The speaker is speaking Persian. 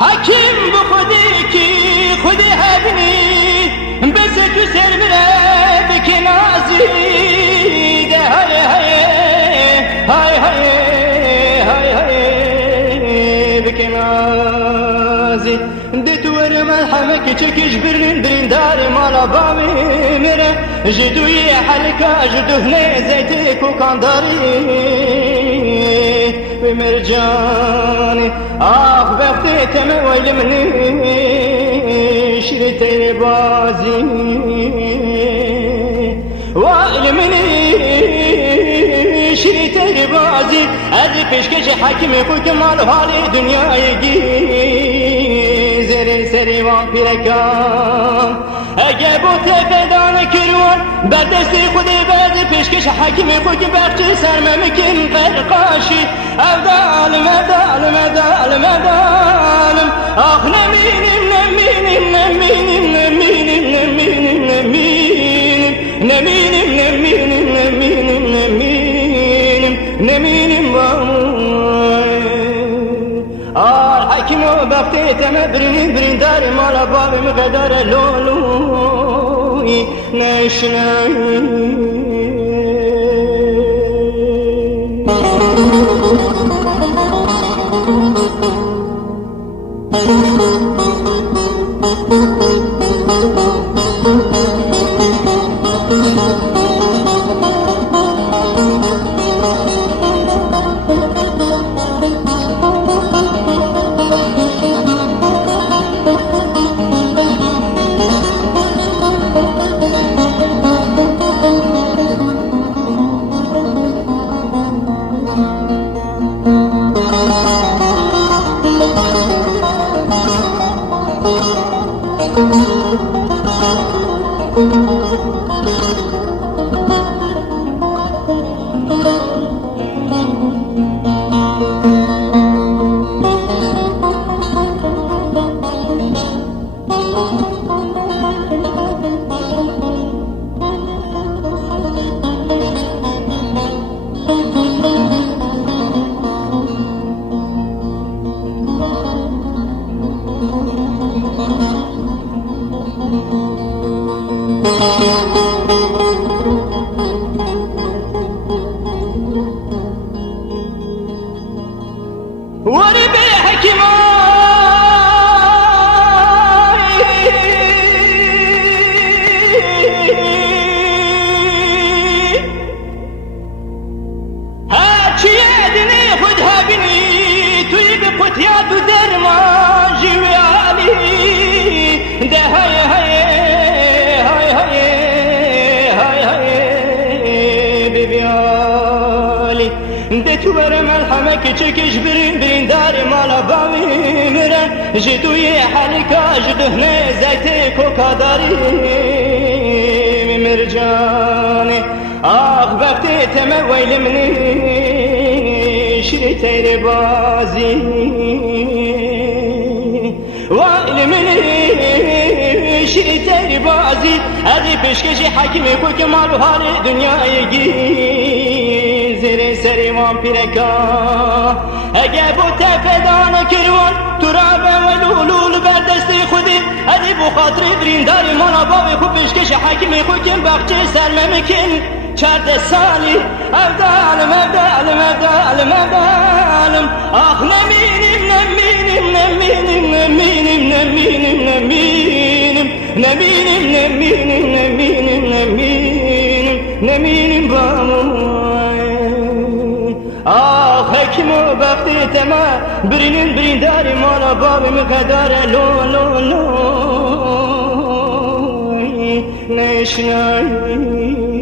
حكيم بخودي كي خودي هبني بس تسر بك نازي هاي هاي هاي هاي هاي هاي بك نازي دتور ملحمك تشكش برين داري مالا بامي مره جدو يحلك جدو هنا زيتك وكانداري بمرجاني آخ بختي تمويل مني شريتي بازي وائل مني شريتي بازي از پیشکش حکم خود مال حال دنیا یگی زیر سری وان پیرکان اگه بوته فدان کروان بردستی خودی بعد پیشکش حکم خود بخش سرممکن فرقاشی افدالم افدالم افدالم افدالم آخ نمینیم نمینیم نمینیم نمینیم نمینیم نمینیم نمینیم نمینیم نمینیم نمینیم نمینیم آر حکیم و بختی تمه برین داری مالا بابی مقدار لولوی نشنی وري بالحكمة هاتشي يدني خدها بني تجيب قتيات درما جيوي علي ده هاي هاي هاي هاي هاي هاي ببيالي ده تور ملحمك تشكش برين داري مالا باوي مره جدوي حالك جدو هنا زيتك وكاداري مرجاني آخ بختي تمويل مني شريتي بازي وائل مني شیری تری بازی ادی پیشکشی حکیمی کو که مالو حال دنیای گی زیر سری وان پیرکا اگه بو تفدان کروان تو را به ولولول بردستی خودی ادی بو خاطر برینداری مانا باوی کو پیشکشی حکیمی کو که بخچه سرممکن چرد سالی افدالم افدالم افدالم افدالم آخ نمینیم نمینیم نمینیم نمینیم نمینیم نمینیم نمینیم نمینیم نمینیم نمینیم نمینیم باموی آخ حکیم و بختی تما برینین برینداری مالا بابی مقدار لو لو لو نشنایی